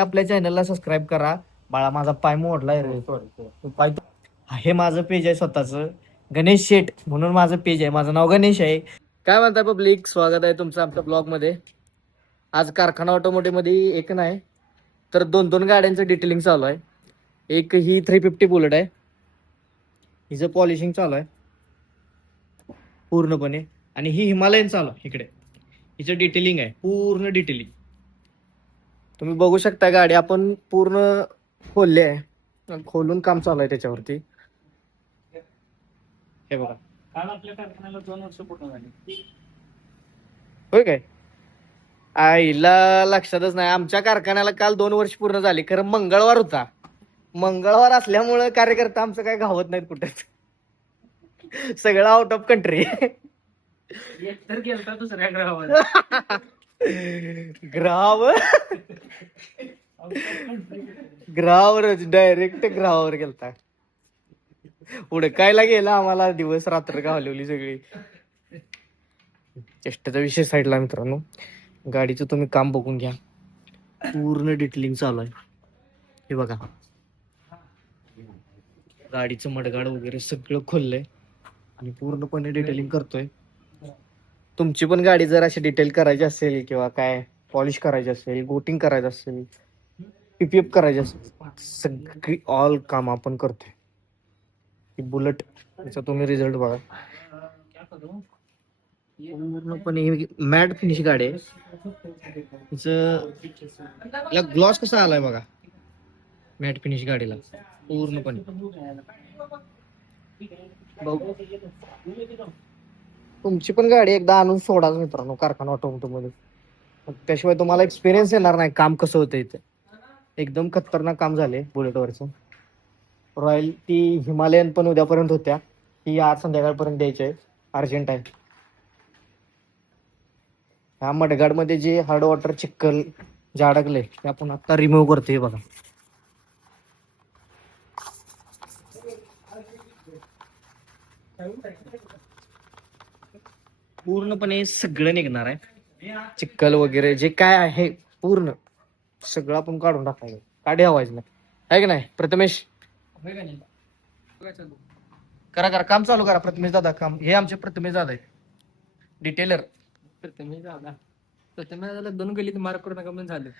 आपल्या चॅनलला सबस्क्राईब करा. बाळा माझा पाय मोडलाय रे. पाय हे माझं पेज आहे स्वतःच, गणेश शेठ म्हणून माझं पेज आहे. माझं नाव गणेश आहे. काय म्हणता पब्लिक, स्वागत आहे तुमचं आमच्या ब्लॉग मध्ये. आज कारखाना ऑटोमोटिव्ह मध्ये एक नाही तर दोन दोन गाड्यांचं डिटेलिंग चालू आहे. एक ही 350 बुलेट आहे, हिचं पॉलिशिंग चालू आहे पूर्णपणे. आणि ही हिमालयन चालू आहे इकडे, हिचं डिटेलिंग आहे, पूर्ण डिटेलिंग. तुम्ही बघू शकता गाडी आपण पूर्ण खोलली आहे, खोलून काम चालू आहे त्याच्यावरती. हे बघा, काल आपल्या कारखान्याला 2 वर्ष पूर्ण झाली. होय काय? आईला लक्षातच नाही. आमच्या कारखान्याला काल 2 वर्ष पूर्ण झाली. खरं मंगळवार होता, मंगळवार असल्यामुळं कार्यकर्ता आमचं काय घावत नाहीत कुठे. सगळं आउट ऑफ कंट्री. एक तर गेलता दुसऱ्या ग्रहावर. ग्रहावर, ग्रहावरच डायरेक्ट ग्रहावर गेलता. उडकायला गेला, आम्हाला दिवस रात्र घालवली सगळी. चेष्टाचा विषय साईडला मित्रांनो. गाडीचं तुम्ही काम बघून घ्या, पूर्ण डिटेलिंग चालू आहे. हे बघा, गाडीचं मडगाड वगैरे सगळं खोललंय आणि पूर्णपणे डिटेलिंग करतोय. तुमची पण गाडी जर अशी डिटेल करायची असेल किंवा काय पॉलिश करायची असेल, गोटिंग करायचं असेल, पीपीएफ करायची असेल, सगळी ऑल काम आपण करतोय. ही बुलेट, याचा तुम्ही रिझल्ट बघा. पूर्णपणे मॅट फिनिश गाडी आहे. हिचं ग्लॉस कसा आलाय बघा, मॅट फिनिश गाडीला पूर्णपणे. तुमची पण गाडी एकदा आणून सोडा मित्रांनो कारखाना ऑटोमोटिव्ह मध्ये, त्याशिवाय तुम्हाला एक्सपिरियन्स येणार नाही काम कसं होतं इथे. एकदम खतरनाक काम झाले बुलेटवरचं. रॉयल ती हिमालयन पण उद्यापर्यंत होत्या, ही आज संध्याकाळपर्यंत द्यायची आहे, अर्जंट आहे. ह्या मडगाड मध्ये जे हार्ड वॉटर चिक्कल जे अडकले ते आपण आता रिमूव्ह करतोय बघा. पूर्णपणे सगळं निघणार आहे, चिक्कल वगैरे जे काय आहे पूर्ण सगळं आपण काढून टाकायचं, काढी हवायचं नाही, आहे की नाही प्रथमेश? करा करा काम चालू करा प्रथमेश दादा. काम हे आमचे प्रथमेश दादा आहे, डिटेलर. प्रथमेश दादा, प्रथमेश दादा 2 गल्लीत मार्क करू नका म्हणून झालं.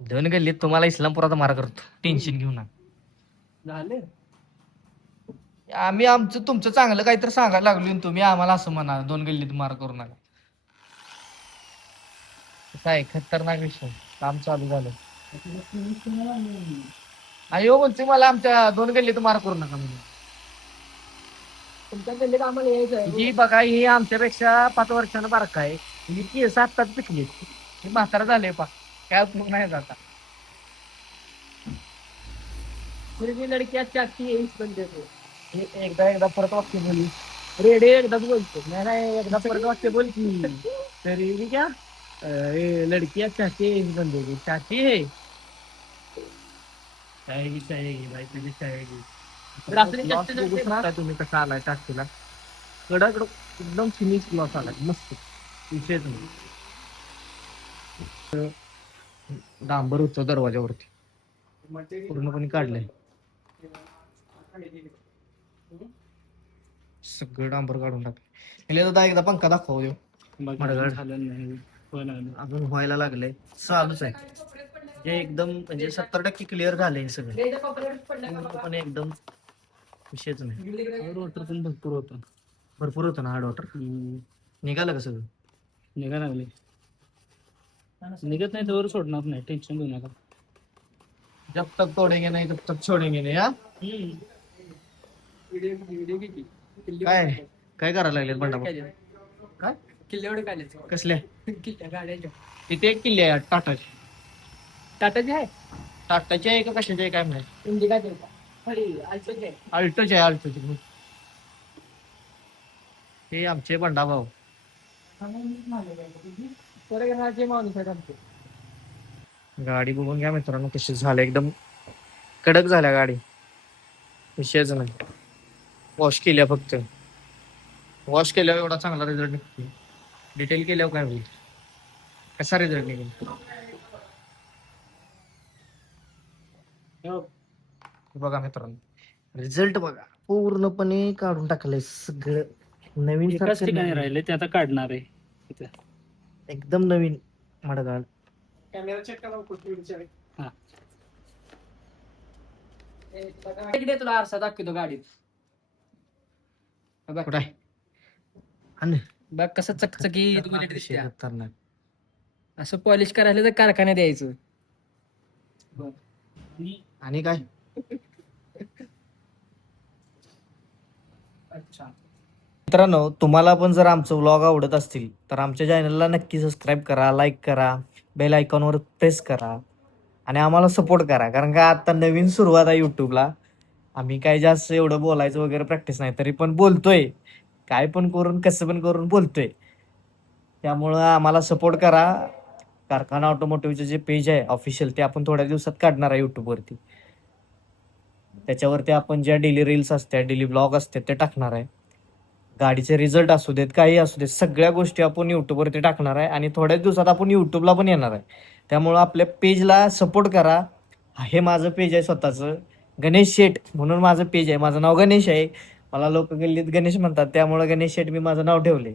2 गल्लीत तुम्हाला इस्लामपुरात मारा करतो, टेन्शन घेऊ नका. झाले आम्ही आमचं तुमचं चांगलं काहीतरी सांगायला लागलो, तुम्ही आम्हाला असं म्हणा 2 गल्लीत मार करू नका. काय खतरनाक विषय, काम चालू झालं. अयो म्हणते मला आमच्या 2 गल्लीत मार करू नका म्हणून. तुमच्या गल्लीत आम्हाला यायचं आहे. ही बघा, ही आमच्यापेक्षा 5 वर्षानं बारका आहे. ही केस आत्ताच पिकली, ही म्हातारा झाले पा, काय उपयोग नाही जाता. फिर भी लड़कियां चाहती है इस बंदे को. हे एकदा परत वाक्य बोली, रेडे एकदाच बोलतो. नाही एकदा परत वाक्य बोल की. तरी क्या लड़कियां चाहती है इस बंदे को. चाहती है चाहेगी चाहेगी भाई, तुझे चाहेगी. तुम्ही कसा आलाय टाकीला, कडक एकदम फिनिश ग्लॉस आलाय, मस्त विषयच नाही. डांबर होतं दरवाजावरती, पूर्णपणे काढलंय सगळं डांबर काढून टाकलं. दादा एकदा पंखा दाखव देऊ. मडगाड अजून व्हायला लागलंय, चालूच आहे. हे एकदम म्हणजे 70% क्लिअर झाले सगळे, पूर्णपणे एकदम विषयच नाही. हार्ड वॉटर पण भरपूर होतं ना हार्ड वॉटर. निघालं का सगळं? निघा लागले. निघत नाही तर सोडणार नाही, टेन्शन घेऊ नका. जब तक तोडेंगे नाही तब तक छोडेंगे नाही. हा काय काय करायला लागले बंडा? काय किल्ल्यावर काय कसल्या किल्ल्या गाड्याच्या? इथे एक किल्ले आहे टाटाची. टाटाची आहे, टाटाची आहे का कशाची आहे काय माहिती. इंडिका अल्टोची आहे. अल्टोची आहे, अल्टोची. हे आमचे बंडा भाऊ. माणूस आहे आमचे. गाडी बघून घ्या मित्रांनो कशी झालं, एकदम कडक झाल्या गाडी, विषयच नाही. वॉश केल्या, फक्त वॉश केल्यावर एवढा चांगला रिझल्ट निघतो, डिटेल केल्यावर काय होईल, कसा रिझल्ट निघेल. हो. हे बघा मित्रांनो, रिझल्ट बघा पूर्णपणे काढून टाकलंय सगळं नवीन एकाच सारखं ठिकाणी नवीन. राहिले ते आता काढणार आहे इथं. एकदम नवीन मडगाळ. कॅमेरा चेक करा. हा तुला आरसा दाखवतो गाडीत. बघ कुठं आहे? आण. बघ कसं चकचकीत बुलेट विषय दिसत्या. खतरनाक. असं पॉलिश करायला तर कारखान्यात द्यायचं. आणि काय अच्छा. मित्रांनो, तुम्हाला पण जर आमचं व्लॉग आवडत असतील तर आमच्या चॅनलला नक्की सबस्क्राईब करा, लाईक करा, बेल आयकॉनवर प्रेस करा आणि आम्हाला सपोर्ट करा. कारण का आता नवीन सुरुवात आहे यूट्यूबला. आम्ही काय जास्त एवढं बोलायचं वगैरे प्रॅक्टिस नाही, तरी पण बोलतोय. काय पण करून कसं पण करून बोलतोय. त्यामुळं आम्हाला सपोर्ट करा. कारखाना ऑटोमोटिव्हचे जे पेज आहे ऑफिशियल, ते आपण थोड्या दिवसात काढणार आहे यूट्यूबवरती. त्याच्यावरती आपण ज्या डेली रील्स असतात, डेली ब्लॉग असतात ते टाकणार आहे. गाडीचे रिझल्ट असू देत, काही असू देत, सगळ्या गोष्टी आपण यूट्यूबवरती टाकणार आहे आणि थोड्याच दिवसात आपण यूट्यूबला पण येणार आहे. त्यामुळं आपल्या पेजला सपोर्ट करा. हे माझं पेज आहे स्वतःचं, गणेश शेठ म्हणून माझं पेज आहे. माझं नाव गणेश आहे. मला लोक गल्लीत गणेश म्हणतात, त्यामुळे गणेश शेठ मी माझं नाव ठेवले.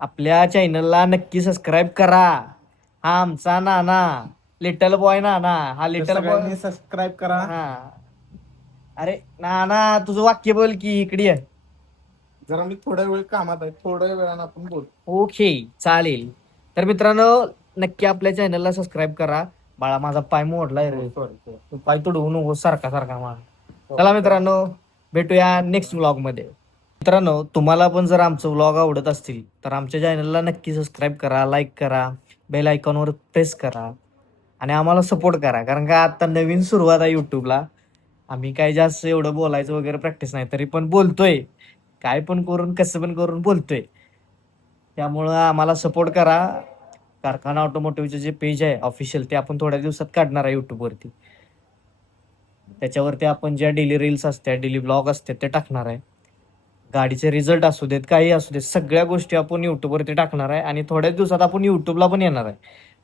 आपल्या चॅनलला नक्की सबस्क्राईब करा. हा आमचा नाना, लिटल बॉय नाना. हा लिटल बॉय सबस्क्राईब करा. हा. अरे नाना, तुझं वाक्य बोल की, इकडे ये. जरा मी थोड्या वेळ कामात आहे, थोड्या वेळानं आपण बोलू. ओके, चालेल. तर मित्रांनो, नक्की आपल्या चॅनलला सबस्क्राईब करा. बाळा माझा पाय मोडलाय रे. सॉरी. तू पाय तुडवू नको सारखा सारखा मला. चला मित्रांनो, भेटूया नेक्स्ट व्लॉग मध्ये. मित्रांनो, तुम्हाला पण जर आमचं व्लॉग आवडत असतील तर आमच्या चॅनलला नक्की सबस्क्राईब करा, लाईक करा, बेल आयकॉनवर प्रेस करा आणि आम्हाला सपोर्ट करा. कारण का आता नवीन सुरुवात आहे यूट्यूबला. आम्ही काय जास्त एवढं बोलायचं वगैरे प्रॅक्टिस नाही, तरी पण बोलतोय. काय पण करून कसं पण करून बोलतोय. त्यामुळं आम्हाला सपोर्ट करा. कारखाना ऑटोमोटिव्हचे जे पेज आहे ऑफिशियल, ते आपण थोड्या दिवसात काढणार आहे यूट्यूबवरती. त्याच्यावरती आपण ज्या डेली रील्स असतात, डेली ब्लॉग असतात ते टाकणार आहे. गाडीचे रिझल्ट असू देत, काही असू देत, सगळ्या गोष्टी आपण यूट्यूबवरती टाकणार आहे आणि थोड्याच दिवसात आपण यूट्यूबला पण येणार आहे.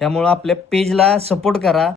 त्यामुळं आपल्या पेजला सपोर्ट करा.